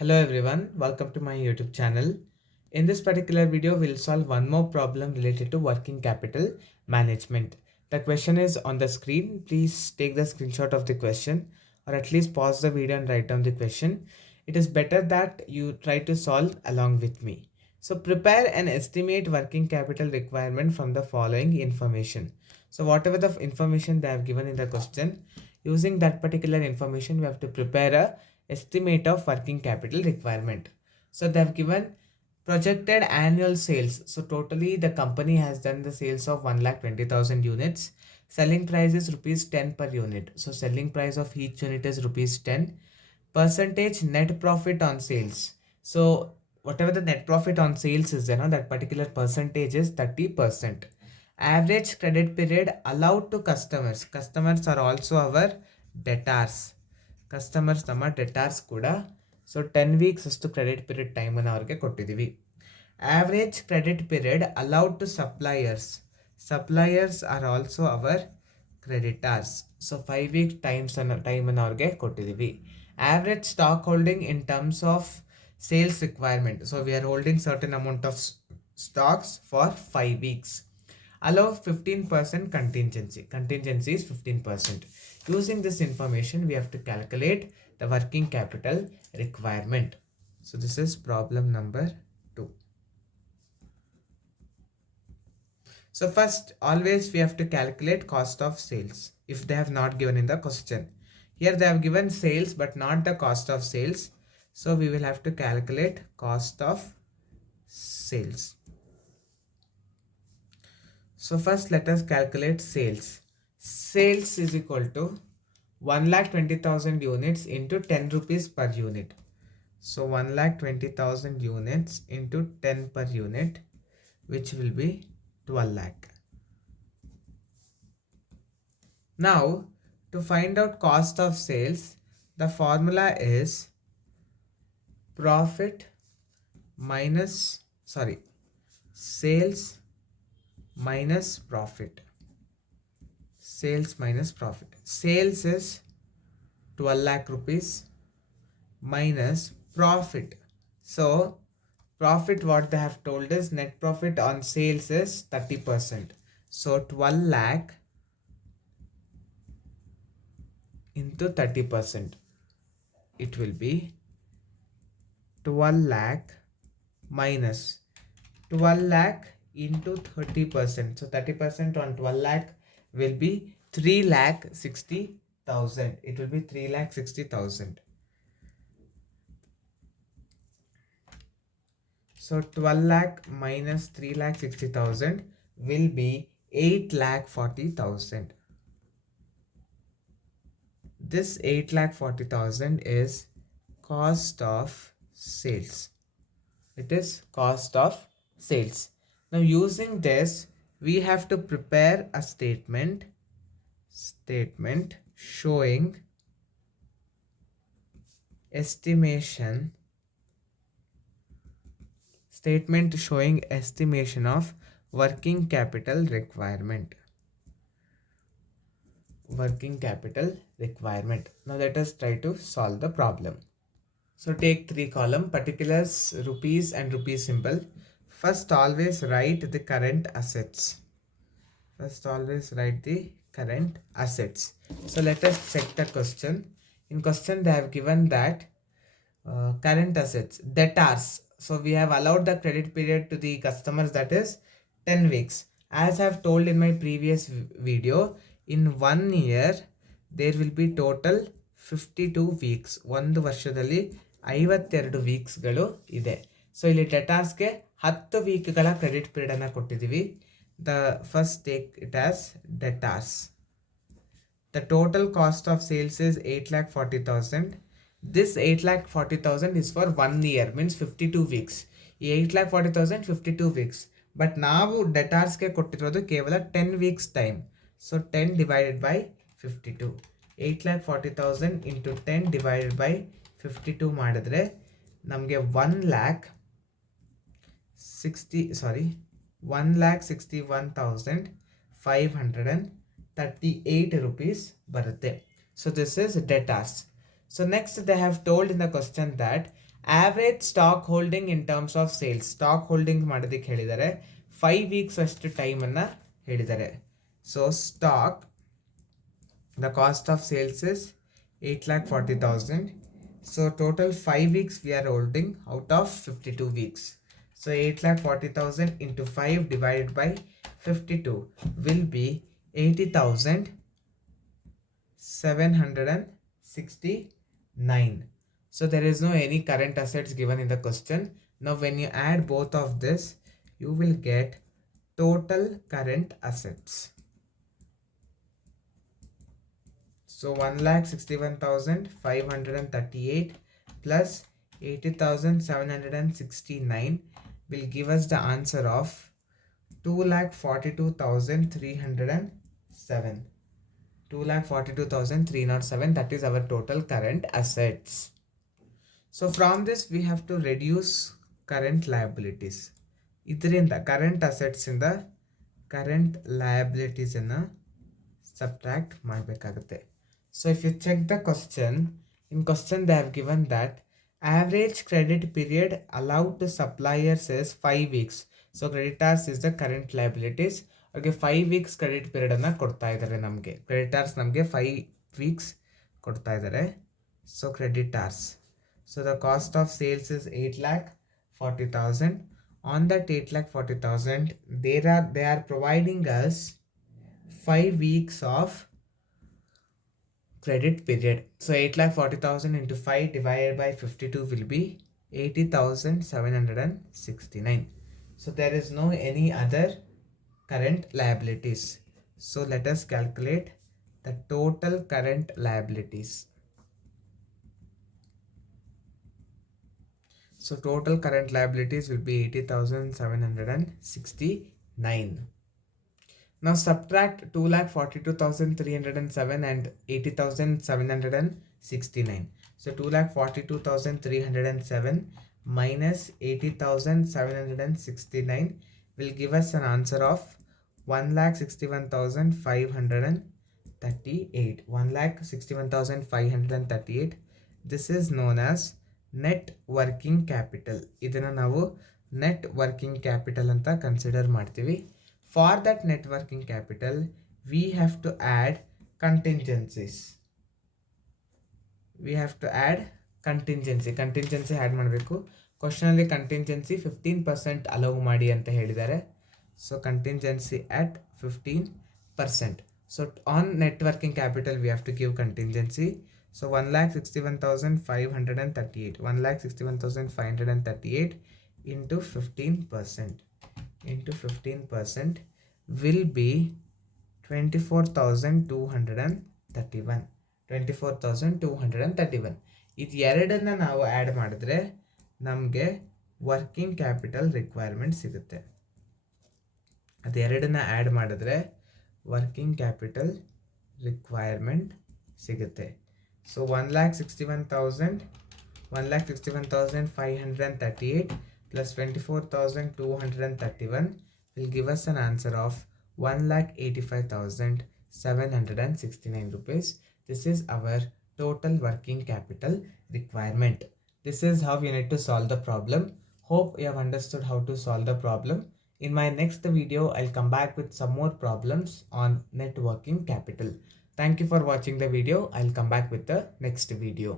Hello everyone, welcome to my YouTube channel. In this particular video, we'll solve one more problem related to working capital management. The question is on the screen. Please take the screenshot of the question or at least pause the video and write down the question. It is better that you try to solve along with me. So prepare and estimate working capital requirement from the following information. So whatever the information they have given in the question, using that particular information, we have to prepare a estimate of working capital requirement. So they have given projected annual sales. So totally the company has done the sales of 1,20,000 units. Selling price is rupees 10 per unit. So selling price of each unit is rupees 10. Percentage net profit on sales. So whatever the net profit on sales is, that particular percentage is 30%. Average credit period allowed to customers. Customers are also our debtors. Customers ನಮ್ಮ debtors ಕೂಡ. So 10 weeks ಅಷ್ಟು credit period ಟೈಮನ್ನು ಅವ್ರಿಗೆ ಕೊಟ್ಟಿದ್ದೀವಿ. Average credit period allowed to suppliers are also our creditors. So 5 weeks ಟೈಮನ್ನು ಅವ್ರಿಗೆ ಕೊಟ್ಟಿದ್ದೀವಿ. Average stock holding in terms of sales requirement. So we are holding certain amount of stocks for 5 weeks. Allow 15% contingency. Contingency is 15%. Using this information, we have to calculate the working capital requirement. So this is problem number 2. So first, always we have to calculate cost of sales if they have not given in the question. Here they have given sales but not the cost of sales. So we will have to calculate cost of sales. So first let us calculate sales. Sales is equal to 1,20,000 units into 10 rupees per unit. So 1,20,000 units into 10 per unit, which will be 12 lakh. Now to find out cost of sales, the formula is sales minus profit. Sales minus profit. Sales is 12 lakh rupees minus profit. So profit, what they have told is net profit on sales is 30%. So 12 lakh into 30%. It will be 12 lakh minus 12 lakh into 30%. So 30% on 12 lakh will be 3,60,000. It will be 3,60,000. So 12 lakh minus 3,60,000 will be 8,40,000. This 8,40,000 is cost of sales. It is cost of sales. Now using this, we have to prepare a statement showing estimation of working capital requirement. Now let us try to solve the problem. So take 3 column, particulars, rupees and rupees symbol. First always write the current assets. So let us check the question. In question they have given that current assets, debtors. So we have allowed the credit period to the customers, that is 10 weeks. As I have told in my previous video, in 1 year there will be total 52 weeks. ಒಂದು ವರ್ಷದಲ್ಲಿ 52 ವೀಕ್ಸ್ಗಳು ಇದೆ. So ಇಲ್ಲಿ ಡೆಟಾರ್ಸ್ಗೆ 10 ವೀಕ್ಗಳ credit ಪೀರಿಯಡನ್ನು ಕೊಟ್ಟಿದ್ದೀವಿ. The first take it as debtors. The total cost of sales is 8,40,000. This 8,40,000 is for 1 year, means 52 weeks. ಈ 8,40,000 52 weeks. But ನಾವು ಡೆಟಾರ್ಸ್ಗೆ ಕೊಟ್ಟಿರೋದು ಕೇವಲ 10 weeks time. So 10 divided by 52. 8,40,000 into 10 divided by 52 ಮಾಡಿದ್ರೆ ನಮಗೆ 1,61,538 rupees ಬರುತ್ತೆ. So this is debtors. So next they have told in the question that average stock holding in terms of sales, stock holding ಮಾಡೋದಕ್ಕೆ ಹೇಳಿದ್ದಾರೆ 5 weeks ಅಷ್ಟು ಟೈಮನ್ನು ಹೇಳಿದ್ದಾರೆ. So stock, the cost of sales is 8,40,000. So total 5 weeks we are holding out of 52 weeks. So 8,40,000 into 5 divided by 52 will be 80,769. So there is no any current assets given in the question. Now when you add both of this, you will get total current assets. So 1,61,538 plus 80,769 will give us the answer of 2,42,307. 2,42,307, that is our total current assets. So from this we have to reduce current liabilities. ಇದರಿಂದ current assets ಇಂದ current liabilities ಅನ್ನು subtract ಮಾಡಬೇಕಾಗುತ್ತೆ. So if you check the question, in question they have given that average credit period allowed to suppliers is 5 weeks. So creditors is the current liabilities. Okay, 5 weeks credit period ಅನ್ನು ಕೊಡ್ತಾ ಇದ್ದಾರೆ ನಮಗೆ. Creditors ನಮಗೆ 5 weeks ಕೊಡ್ತಾ ಇದ್ದಾರೆ. So creditors. So the cost of sales is 8,40,000. On that 8,40,000, they are providing us 5 weeks of credit period. So 8,40,000 into 5 divided by 52 will be 80,769. So there is no any other current liabilities. So let us calculate the total current liabilities. So total current liabilities will be 80,769. Now subtract 2,42,307 and 80,769. So 2,42,307 minus 80,769 will give us an answer of 1,61,538. 1,61,538. This is known as net working capital. ಇದನ್ನು ನಾವು net working capital ಅಂತ consider ಮಾಡ್ತೀವಿ. For that net working capital, we have to add contingencies. We have to add contingency. Contingency add ಮಾಡಬೇಕು. Question ಅಲ್ಲಿ contingency 15% allow ಮಾಡಿ ಅಂತ ಹೇಳಿದ್ದಾರೆ. So contingency at 15%. So on net working capital we have to give contingency. So 1,61,538. 1,61,538 into 15%. Into 15% will be 24,231. 24,231. ಇದು ಎರಡನ್ನ ನಾವು add ಮಾಡಿದ್ರೆ ನಮಗೆ ವರ್ಕಿಂಗ್ ಕ್ಯಾಪಿಟಲ್ ರಿಕ್ವೈರ್ಮೆಂಟ್ ಸಿಗುತ್ತೆ. ಅದು ಎರಡನ್ನ ಆ್ಯಡ್ ಮಾಡಿದ್ರೆ ವರ್ಕಿಂಗ್ ಕ್ಯಾಪಿಟಲ್ ರಿಕ್ವೈರ್ಮೆಂಟ್ ಸಿಗುತ್ತೆ. So 1,61,538 plus 24,231 will give us an answer of 1,85,769 rupees. This is our total working capital requirement. This is how you need to solve the problem. Hope you have understood how to solve the problem. In my next video, I'll come back with some more problems on net working capital. Thank you for watching the video. I'll come back with the next video.